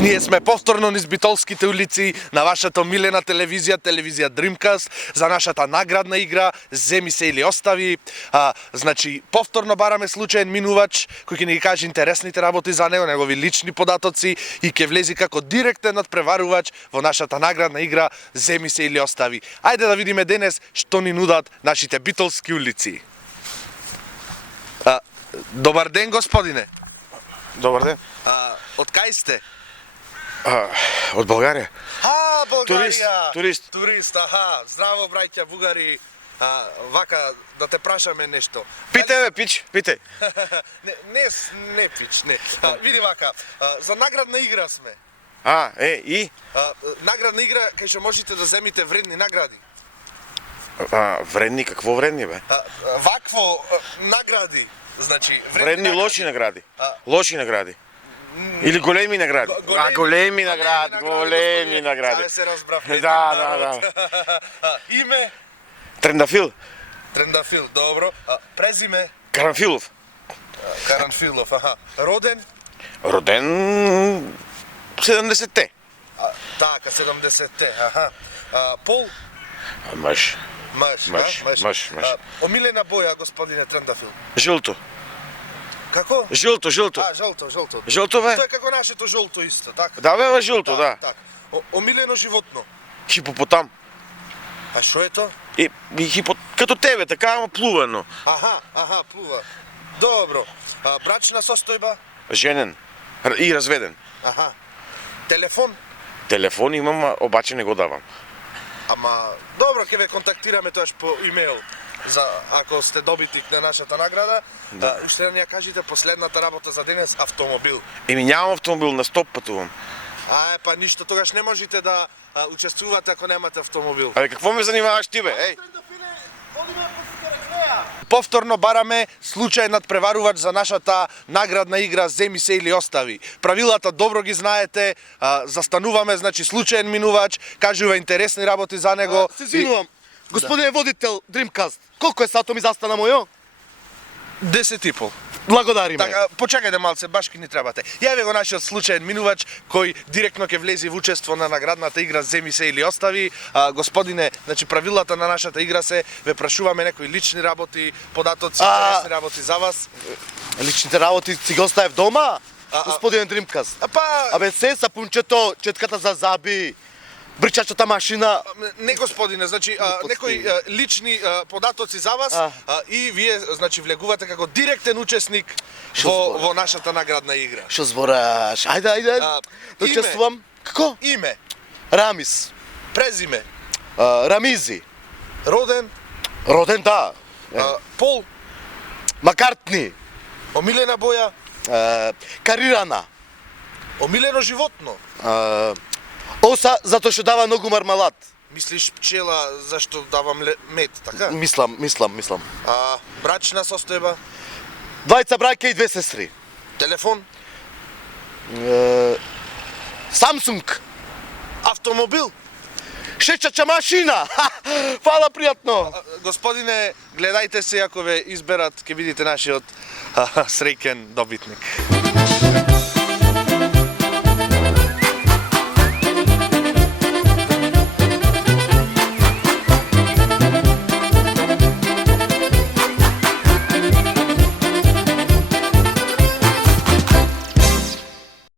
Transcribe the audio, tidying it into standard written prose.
И ние сме повторно низ Битолските улици на вашата милена телевизија, телевизија Dreamcast, за нашата наградна игра Земи се или остави. Значи, повторно бараме случаен минувач кој ќе ни ги каже интересните работи за него, негови лични податоци и ќе влези како директен надпреварувач во нашата наградна игра Земи се или остави. Ајде да видиме денес што ни нудат нашите Битолски улици. Добар ден, господине. Добар ден. Од кај сте? Од Българија. Българија! Турист. Аха. Здраво, браќа бугари. Вака, да те прашаме нешто. Питај бе, пич, питај. Не пич, не. Види вака, за наградна игра сме. И? Наградна игра кај што можете да земите вредни награди. Вредни, какво вредни бе? Вакво награди. Значи, вредни лоши награди. Лоши награди. Или големи награди. Големи награди. Сега се разбрав. Да. Име? Трендафил. Трендафил, добро. Презиме? Каранфилов. Каранфилов, аха. Роден? Роден 70-те. Така, 70-те, аха. Пол? Мъж. Мъж. Омилена боја, господине Трендафил? Жълто. Како? Жълто. Жолто. Жълто бе? Тоа е како нашето жолто исто, така? Да бе, жълто, да. Омилено животно? Хипопотам. А шо е тоа? Като тебе, така, ама плувано. Аха, плува. Добро. Брачна состојба? Женен. И разведен. Аха. Телефон? Телефон имам, обаче не го давам. Ама, добро, ќе ве контактираме тоаш по имейл. За ако сте добитник на нашата награда, уште да ни ја кажете последната работа за денес, автомобил. Нямам автомобил, на стоп патувам. Па ништо, тогаш не можете да учествувате ако немате автомобил. Какво ме занимаваш ти бе? Повторно бараме случај надпреварувач за нашата наградна игра Земи се или остави. Правилата добро ги знаете, застануваме, значи случаен минувач, кажува интересни работи за него. Се извинувам. Господине водител Dreamcast, колку е сато ми застана мојо? 10,5. Благодариме. Така, почекајте малце, баш ки ни требате. Јави го нашиот случаен минувач кој директно ќе влезе во учество на наградната игра Земи се или остави. Господине, значи правилата на нашата игра се ве прашуваме некои лични работи, податоци, интересни работи за вас. Личните работи си ги оставев дома? Господине Dreamcast. Абе се сапунчето, четката за заби, бричачата машина. Не, господине, значи некои лични податоци за вас и вие значи влегувате како директен учесник во нашата наградна игра. Шо збораш? Ајде. Да учествувам. Како? Име? Рамис. Презиме? Рамизи. Роден? Роден, да. Пол? Макартни. Омилена боја? Карирана. Омилено животно? Оса, затоа што дава многу мармалад. Мислиш пчела зашто давам мед, така? Мислам. Брачна состојба? 2 браќа и 2 сестри. Телефон? Samsung. Автомобил? Шечача машина. Фала пријатно. Господине, гледајте се ако ве изберат, ќе видите нашиот среќен добитник.